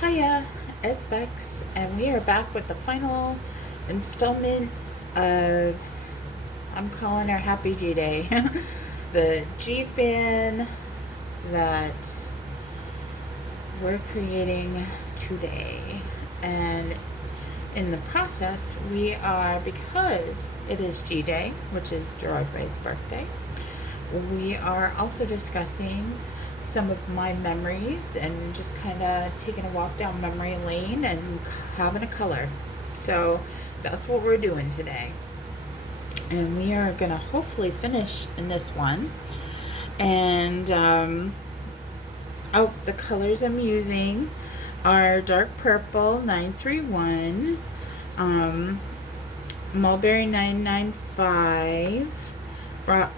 Hiya, it's Bex, and we are back with the final installment of, I'm calling her Happy G Day, the G fan that we're creating today. And in the process, we are, because it is G Day, which is Gerard Ray's birthday, we are also discussing some of my memories and just kind of taking a walk down memory lane and having a color. So that's what we're doing today. And we are going to hopefully finish in this one. And, the colors I'm using are dark purple 931, Mulberry 995,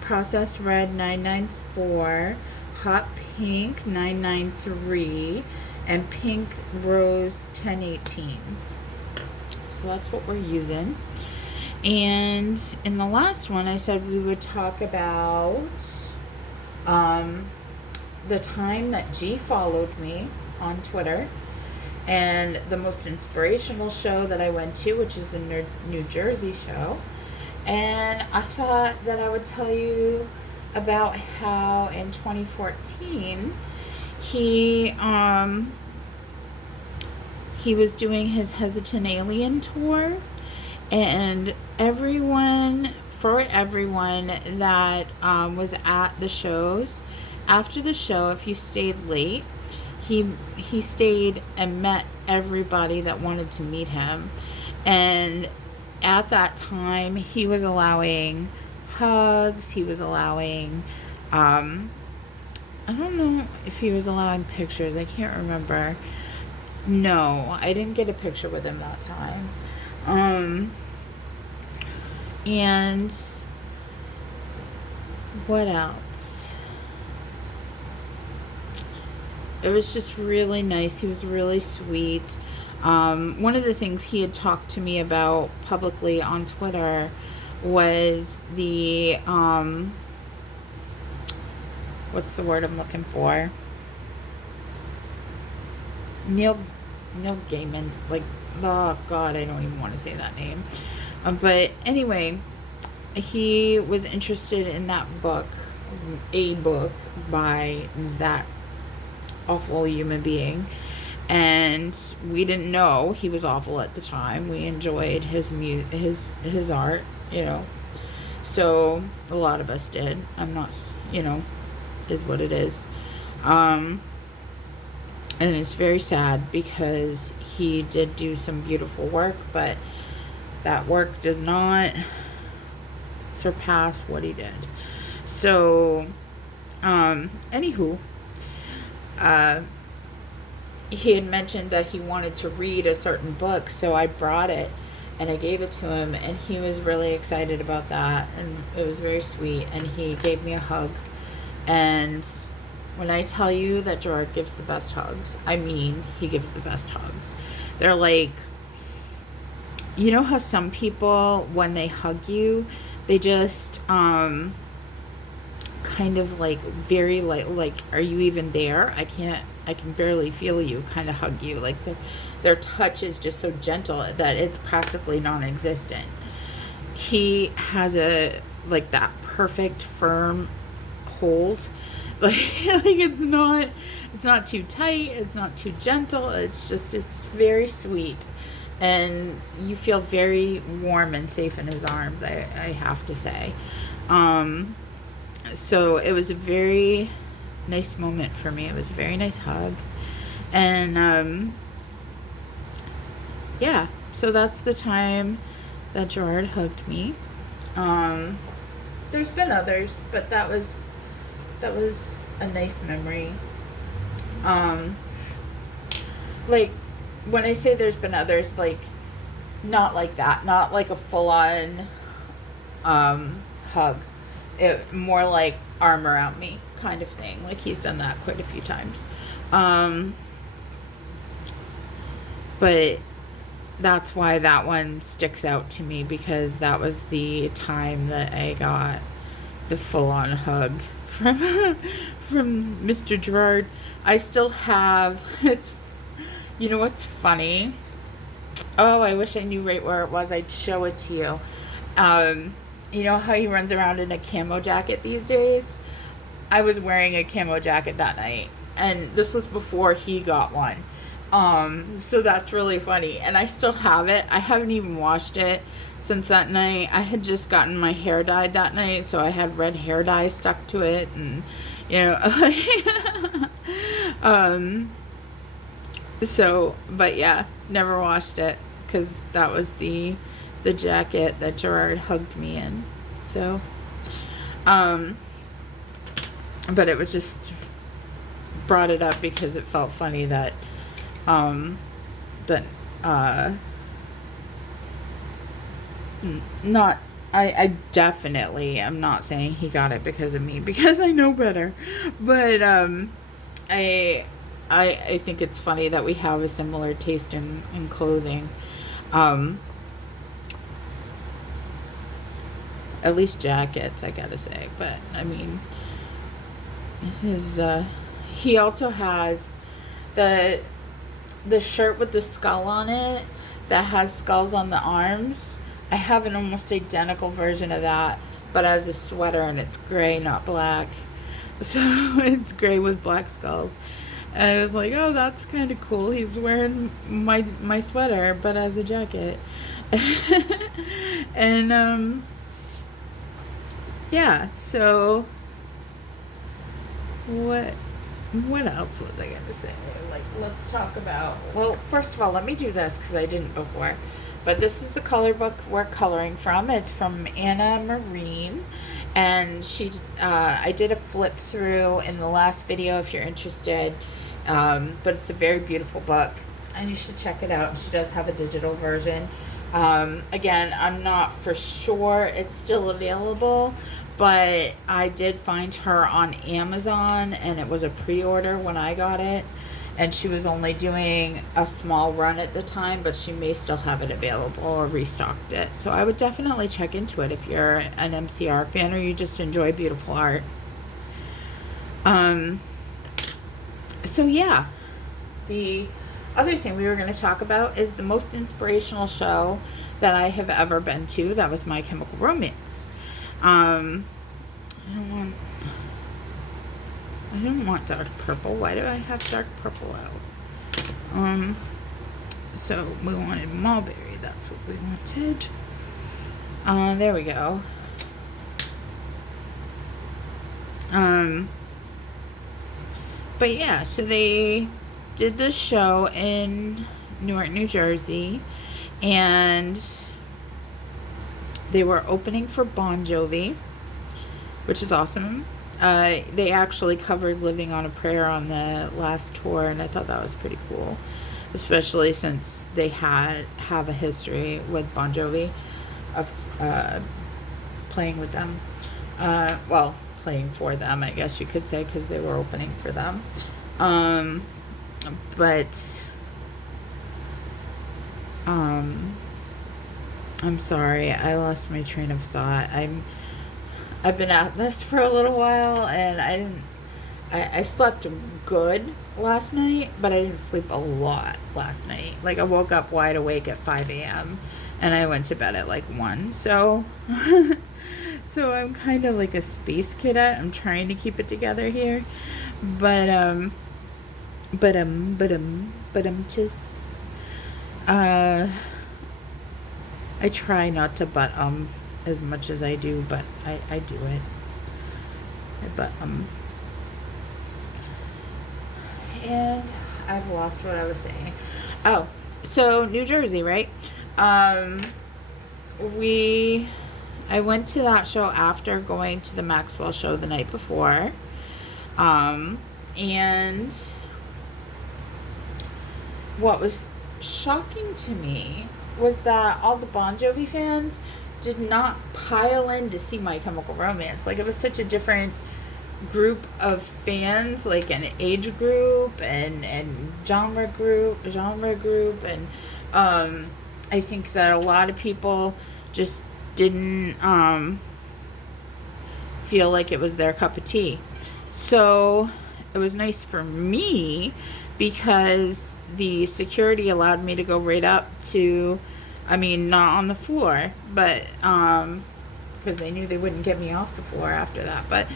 processed red 994, hot pink 993, and pink rose 1018. So that's what we're using. And in the last one, I said we would talk about the time that G followed me on Twitter, and the most inspirational show that I went to, which is the New Jersey show. And I thought that I would tell you about how in 2014 he was doing his Hesitant Alien tour, and everyone that was at the shows, after the show, if you stayed late, he stayed and met everybody that wanted to meet him. And at that time, he was allowing hugs. He was allowing, I don't know if he was allowing pictures. I can't remember. No, I didn't get a picture with him that time. And what else? It was just really nice. He was really sweet. One of the things he had talked to me about publicly on Twitter was the, what's the word I'm looking for? Neil Gaiman. Like, oh God, I don't even want to say that name. But anyway, he was interested in that book, a book by that awful human being. And we didn't know he was awful at the time. We enjoyed his art, So a lot of us did. I'm not, is what it is. And it's very sad because he did do some beautiful work, but that work does not surpass what he did. So, anywho, he had mentioned that he wanted to read a certain book, so I brought it and I gave it to him, and he was really excited about that, and it was very sweet, and he gave me a hug. And when I tell you that Gerard gives the best hugs, I mean he gives the best hugs. They're like, you know how some people, when they hug you, they just kind of like very like are you even there? I can barely feel you kind of hug you. Like their touch is just so gentle that it's practically non-existent. He has like that perfect firm hold. Like it's not too tight, it's not too gentle, it's very sweet. And you feel very warm and safe in his arms, I have to say. So it was a very nice moment for me. It was a very nice hug. And, yeah, so that's the time that Gerard hugged me. There's been others, but that was a nice memory. Like, when I say there's been others, like, not like that, not like a full-on hug. It more like arm around me kind of thing. Like, he's done that quite a few times. But that's why that one sticks out to me, because that was the time that I got the full-on hug from Mr. Gerard. I still have, it's You know what's funny? Oh, I wish I knew right where it was. I'd show it to you. You know how he runs around in a camo jacket these days? I was wearing a camo jacket that night, and this was before he got one. So that's really funny, and I still have it. I haven't even washed it since that night. I had just gotten my hair dyed that night, so I had red hair dye stuck to it, and you know, so, but yeah, never washed it because that was the jacket that Gerard hugged me in. So, but it was just brought it up because it felt funny that that not I definitely am not saying he got it because of me, because I know better, but I think it's funny that we have a similar taste in clothing. At least jackets, I gotta say. But I mean, his he also has the shirt with the skull on it that has skulls on the arms. I have an almost identical version of that, but as a sweater, and it's gray, not black. So it's gray with black skulls. And I was like, oh, that's kind of cool. He's wearing my sweater, but as a jacket. And yeah, so what else was I gonna say? Like, let's talk about, well, first of all, let me do this because I didn't before. But this is the color book we're coloring from. It's from Anna Marine, and I did a flip through in the last video if you're interested. But it's a very beautiful book, and you should check it out. She does have a digital version. Again, I'm not for sure it's still available, but I did find her on Amazon, and it was a pre-order when I got it, and she was only doing a small run at the time, but she may still have it available or restocked it. So I would definitely check into it if you're an MCR fan or you just enjoy beautiful art. So yeah, the other thing we were going to talk about is the most inspirational show that I have ever been to. That was My Chemical Romance. I don't want dark purple. Why do I have dark purple out? So we wanted mulberry. That's what we wanted. There we go. But yeah, so they did this show in Newark, New Jersey, and they were opening for Bon Jovi, which is awesome. They actually covered Living on a Prayer on the last tour, and I thought that was pretty cool, especially since they have a history with Bon Jovi of playing with them. Well, playing for them, I guess you could say, because they were opening for them. But I'm sorry, I lost my train of thought. I've been at this for a little while, and I slept good last night, but I didn't sleep a lot last night. Like, I woke up wide awake at 5 a.m. and I went to bed at like 1. So so I'm kind of like a space cadet. I'm trying to keep it together here, but just I try not to as much as I do, but I do it. And I've lost what I was saying. Oh, so New Jersey, right? I went to that show after going to the Maxwell show the night before. And what was shocking to me was that all the Bon Jovi fans did not pile in to see My Chemical Romance. Like, it was such a different group of fans, like an age group and genre group, and I think that a lot of people just didn't feel like it was their cup of tea. So it was nice for me because the security allowed me to go right up to, I mean, not on the floor, but because they knew they wouldn't get me off the floor after that, but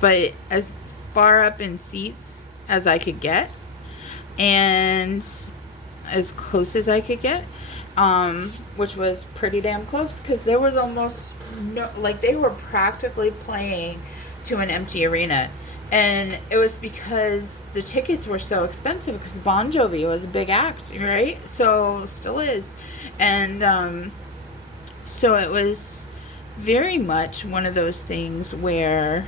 but as far up in seats as I could get, and as close as I could get, which was pretty damn close, because there was almost no, like, they were practically playing to an empty arena. And it was because the tickets were so expensive, because Bon Jovi was a big act, right? So, still is. And so it was very much one of those things where,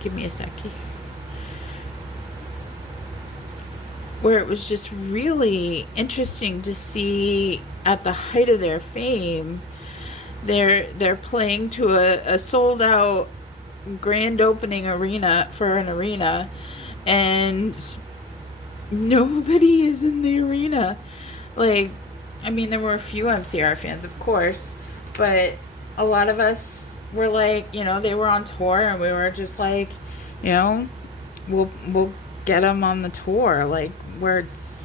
give me a second, where it was just really interesting to see, at the height of their fame, they're playing to a sold out grand opening arena for an arena, and nobody is in the arena. Like, I mean, there were a few MCR fans, of course, but a lot of us were like, you know, they were on tour, and we were just like, you know, we'll get them on the tour, like, where it's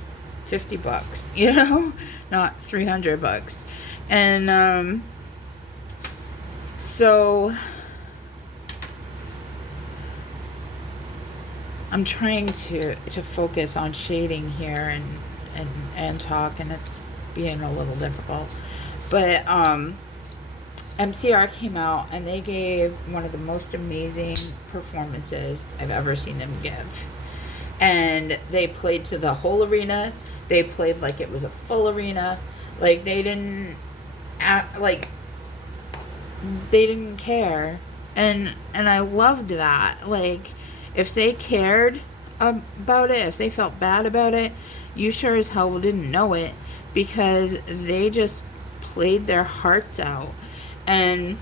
$50, you know, not $300. And so I'm trying to focus on shading here and talk, and it's being a little difficult. But MCR came out, and they gave one of the most amazing performances I've ever seen them give. And they played to the whole arena. They played like it was a full arena. Like, they didn't act like they didn't care. And I loved that. Like, if they cared about it, if they felt bad about it, you sure as hell didn't know it, because they just played their hearts out. And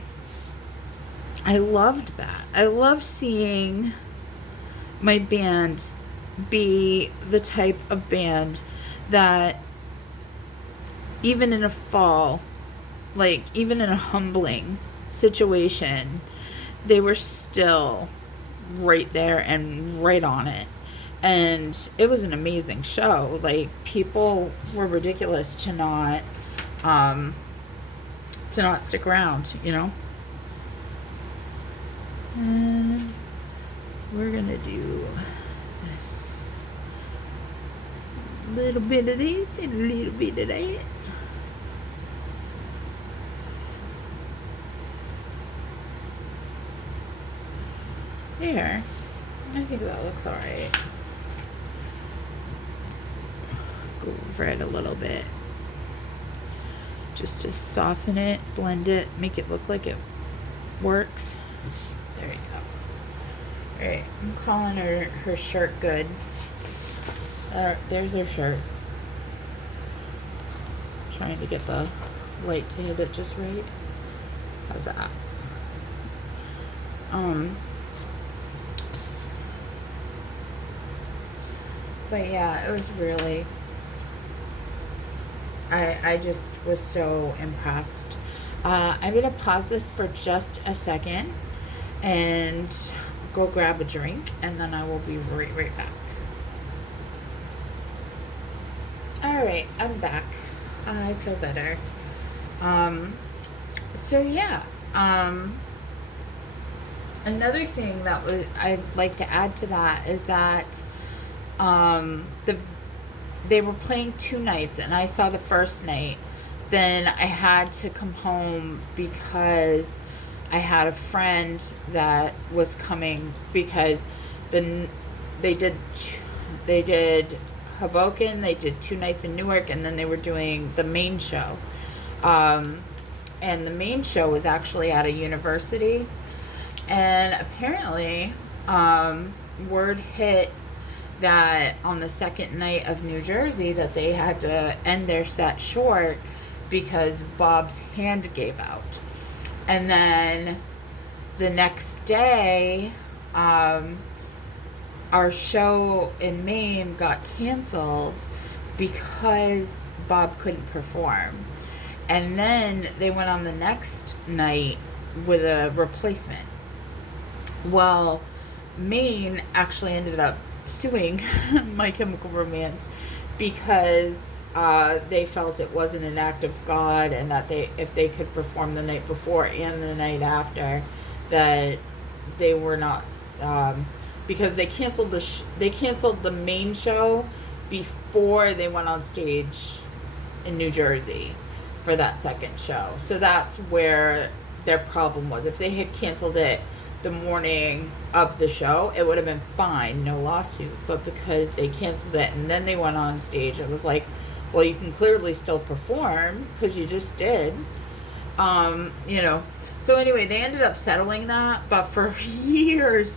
I loved that. I love seeing my band be the type of band that, even in a fall, like, even in a humbling situation, they were still right there and right on it. And it was an amazing show. Like, people were ridiculous to not stick around, you know. And we're gonna do this, a little bit of this and a little bit of that. There, I think that looks alright. Go over it a little bit, just to soften it, blend it, make it look like it works. There you go. Alright, I'm calling her shirt good. There's her shirt. Trying to get the light to hit it just right. How's that? But yeah, it was really, I just was so impressed. I'm going to pause this for just a second and go grab a drink, and then I will be right back. Alright, I'm back. I feel better. So yeah, another thing that I'd like to add to that is that they were playing 2 nights, and I saw the first night. Then I had to come home because I had a friend that was coming, because then they did Hoboken, they did 2 nights in Newark, and then they were doing the main show. And the main show was actually at a university, and apparently word hit that on the second night of New Jersey that they had to end their set short because Bob's hand gave out. And then the next day, our show in Maine got canceled because Bob couldn't perform. And then they went on the next night with a replacement. Well, Maine actually ended up suing My Chemical Romance because they felt it wasn't an act of God, and that if they could perform the night before and the night after, that they were not, because they canceled the main show before they went on stage in New Jersey for that second show. So that's where their problem was. If they had canceled it the morning of the show, it would have been fine, no lawsuit. But because they canceled it and then they went on stage, it was like, well, you can clearly still perform because you just did. You know. So anyway, they ended up settling that, but for years,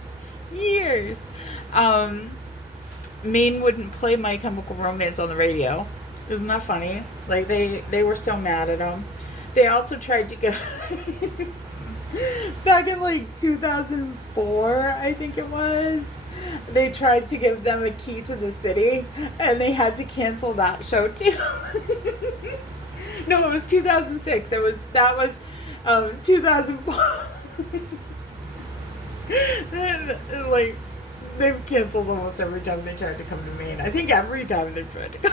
Maine wouldn't play My Chemical Romance on the radio. Isn't that funny? Like, they were so mad at him. They also tried to go back in like 2004, I think it was. They tried to give them a key to the city, and they had to cancel that show too. No, it was 2006. That was 2004. Like, they've canceled almost every time they tried to come to Maine. I think every time they tried to come.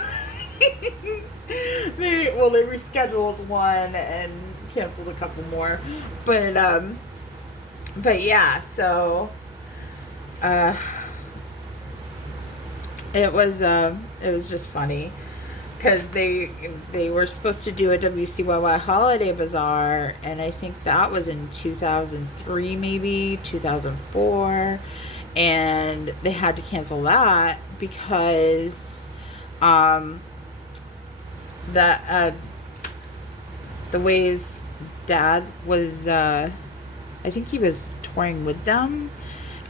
They rescheduled one and canceled a couple more, but yeah. So it was just funny because they were supposed to do a WCYY holiday bazaar, and I think that was in 2003, maybe 2004, and they had to cancel that because the Ways dad was, I think he was touring with them,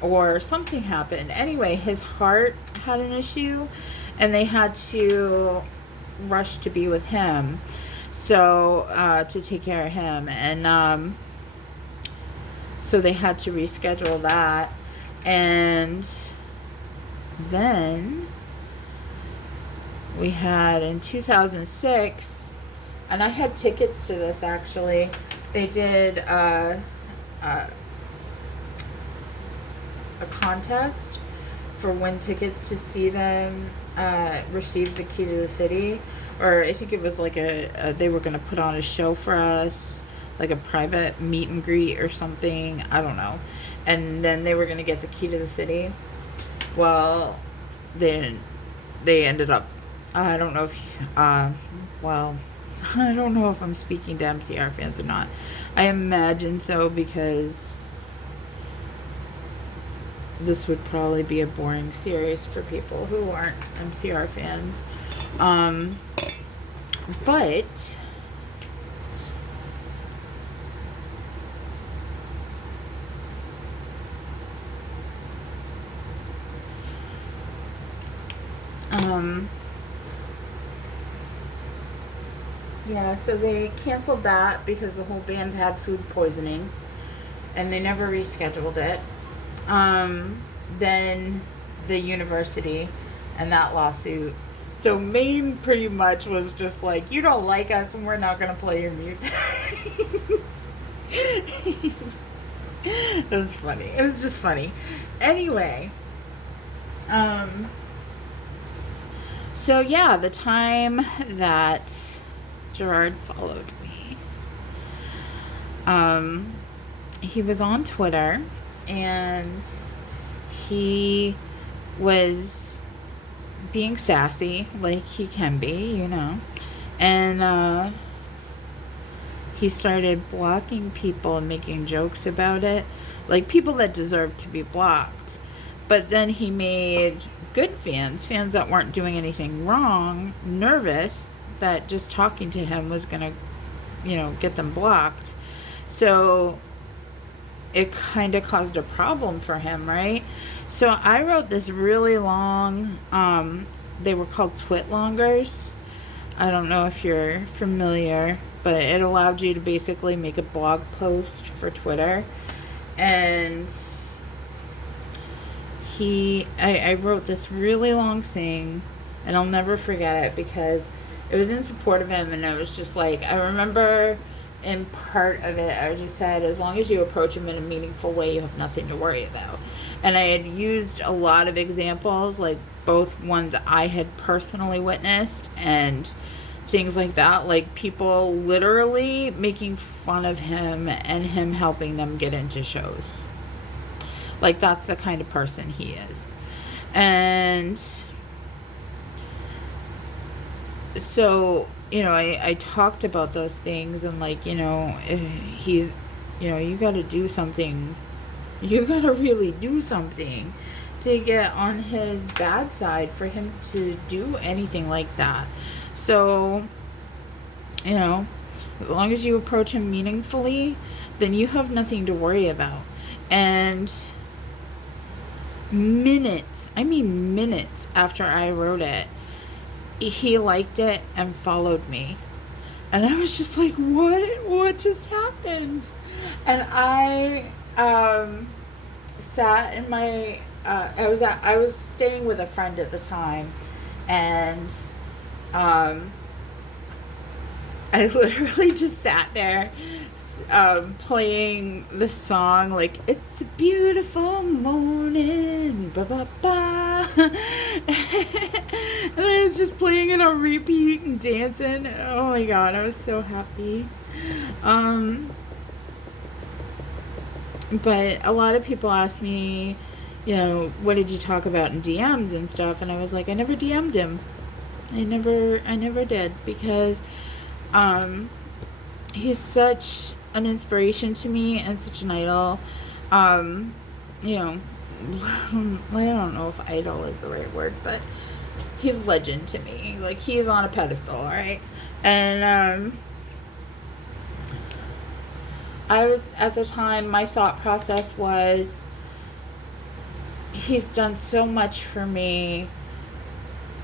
or something happened. Anyway, his heart had an issue, and they had to rush to be with him, so to take care of him, and so they had to reschedule that. And then we had in 2006, and I had tickets to this actually. They did a contest for win tickets to see them receive the key to the city, or I think it was like they were going to put on a show for us, like a private meet and greet or something, I don't know, and then they were going to get the key to the city. Well, they ended up, I don't know if well, I don't know if I'm speaking to MCR fans or not. I imagine so, because this would probably be a boring series for people who aren't MCR fans. But yeah, so they canceled that because the whole band had food poisoning, and they never rescheduled it. Then the university and that lawsuit. So Maine pretty much was just like, you don't like us and we're not going to play your music. It was funny. It was just funny. Anyway, so yeah, the time that Gerard followed me, he was on Twitter, and he was being sassy, like he can be, you know, and he started blocking people and making jokes about it, like people that deserve to be blocked. But then he made good fans that weren't doing anything wrong, nervous that just talking to him was gonna, you know, get them blocked. So it kind of caused a problem for him, right? So I wrote this really long, they were called Twitlongers. I don't know if you're familiar, but it allowed you to basically make a blog post for Twitter. And I wrote this really long thing, and I'll never forget it because it was in support of him, and it was just like, I remember in part of it, I just said, as long as you approach him in a meaningful way, you have nothing to worry about. And I had used a lot of examples, like both ones I had personally witnessed and things like that, like people literally making fun of him and him helping them get into shows. Like, that's the kind of person he is. And so, I talked about those things, and like, he's, you got to do something. You got to really do something to get on his bad side for him to do anything like that. So, as long as you approach him meaningfully, then you have nothing to worry about. And minutes after I wrote it, he liked it and followed me. And I was just like, what just happened? And I sat in my I was staying with a friend at the time, and I literally just sat there playing the song, like, it's a beautiful morning, ba ba ba. And I was just playing it on repeat and dancing. Oh my god, I was so happy. But a lot of people ask me, what did you talk about in DMs and stuff? And I was like, I never DM'd him. I never did, because he's such an inspiration to me and such an idol. I don't know if idol is the right word, but he's legend to me. Like, he's on a pedestal, all right? And I was, at the time, my thought process was, he's done so much for me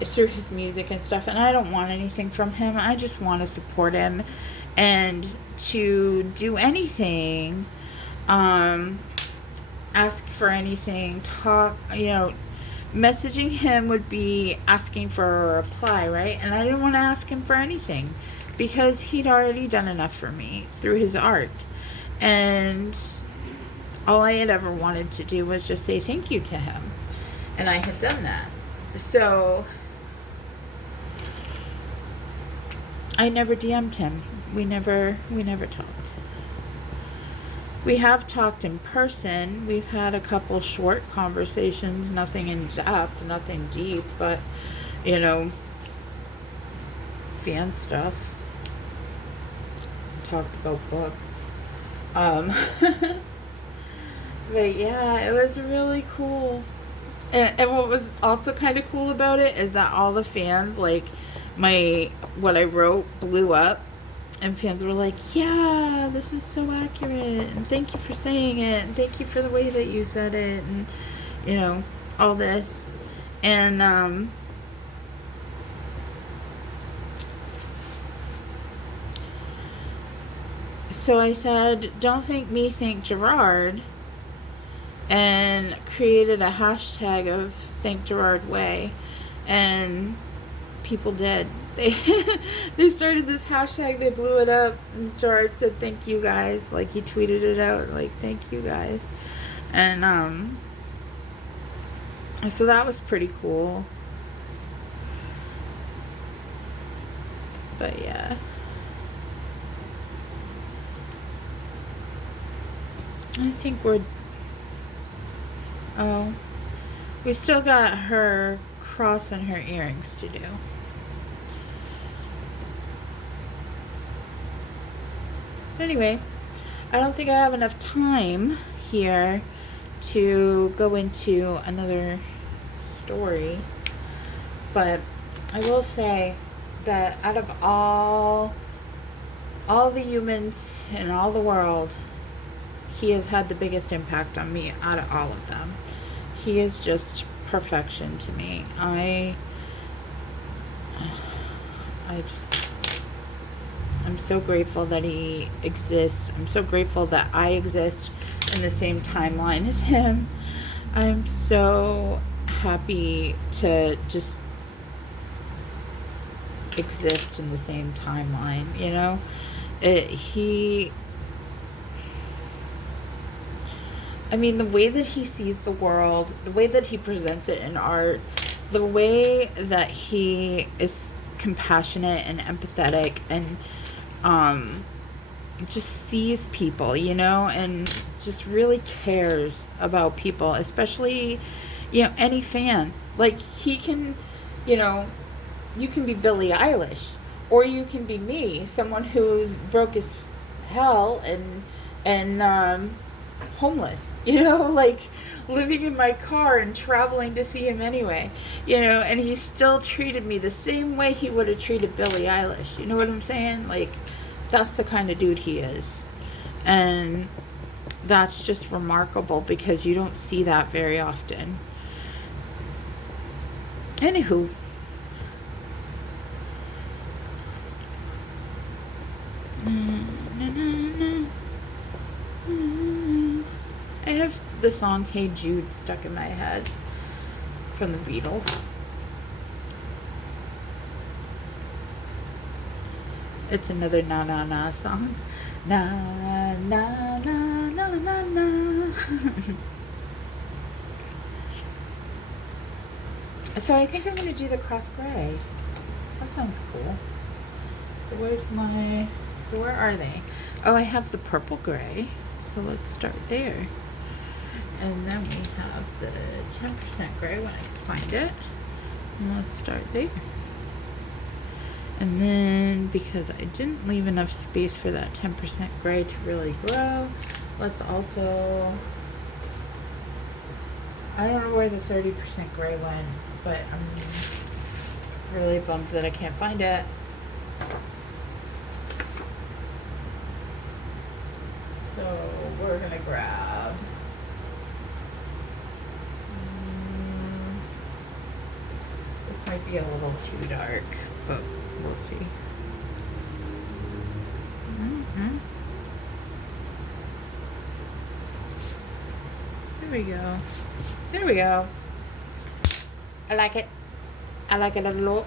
through his music and stuff, and I don't want anything from him. I just want to support him and to do anything, ask for anything, talk, messaging him would be asking for a reply, right? And I didn't want to ask him for anything, because he'd already done enough for me through his art. And all I had ever wanted to do was just say thank you to him. And I had done that. So I never DM'd him. We never talked. We have talked in person. We've had a couple short conversations, nothing in depth, nothing deep, but, fan stuff. Talked about books. But yeah, it was really cool. And what was also kind of cool about it is that all the fans, like, what I wrote blew up, and fans were like, yeah, this is so accurate, and thank you for saying it, and thank you for the way that you said it, and all this. And so I said, don't thank me, thank Gerard, and created a hashtag of Thank Gerard Way, and people did. They started this hashtag, they blew it up, and Gerard said thank you guys, like, he tweeted it out, like, thank you guys. And so that was pretty cool. But yeah, I think we still got her cross and her earrings to do. So anyway, I don't think I have enough time here to go into another story, but I will say that out of all the humans in all the world, he has had the biggest impact on me out of all of them. He is just perfection to me. I'm so grateful that he exists. I'm so grateful that I exist in the same timeline as him. I'm so happy to just exist in the same timeline, He, I mean, the way that he sees the world, the way that he presents it in art, the way that he is compassionate and empathetic and just sees people, you know, and just really cares about people, especially, you know, any fan. Like, he can, you know, you can be Billie Eilish, or you can be me, someone who's broke as hell and homeless, you know, like living in my car and traveling to see him anyway, you know, and he still treated me the same way he would have treated Billie Eilish. You know what I'm saying? Like, that's the kind of dude he is. And that's just remarkable because you don't see that very often. Anywho. I have the song Hey Jude stuck in my head from the Beatles. It's another na na na song. Na na na na na na. So I think I'm going to do the cross gray. That sounds cool. So where are they? Oh, I have the purple gray. So let's start there. And then we have the 10% gray when I can find it. And let's start there. And then, because I didn't leave enough space for that 10% gray to really grow, let's also, I don't know where the 30% gray went, but I'm really bummed that I can't find it. So we're gonna grab this might be a little too dark, but we'll see. There we go. There we go. I like it. I like it a lot.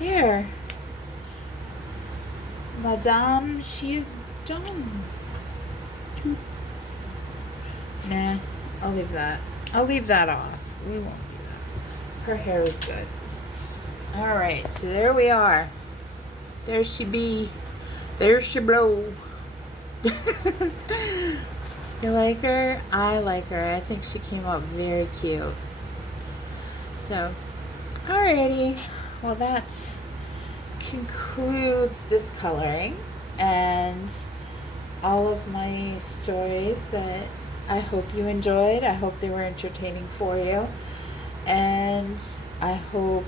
Here. Madame, she is done. Nah, I'll leave that. I'll leave that off. We won't do that. Her hair is good. Alright, so there we are. There she be. There she blow. You like her? I like her. I think she came out very cute. So, alrighty. Well, that concludes this coloring and all of my stories that I hope you enjoyed. I hope they were entertaining for you. And I hope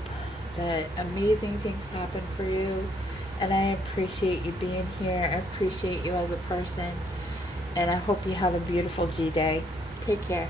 that amazing things happen for you. And I appreciate you being here. I appreciate you as a person. And I hope you have a beautiful G-Day. Take care.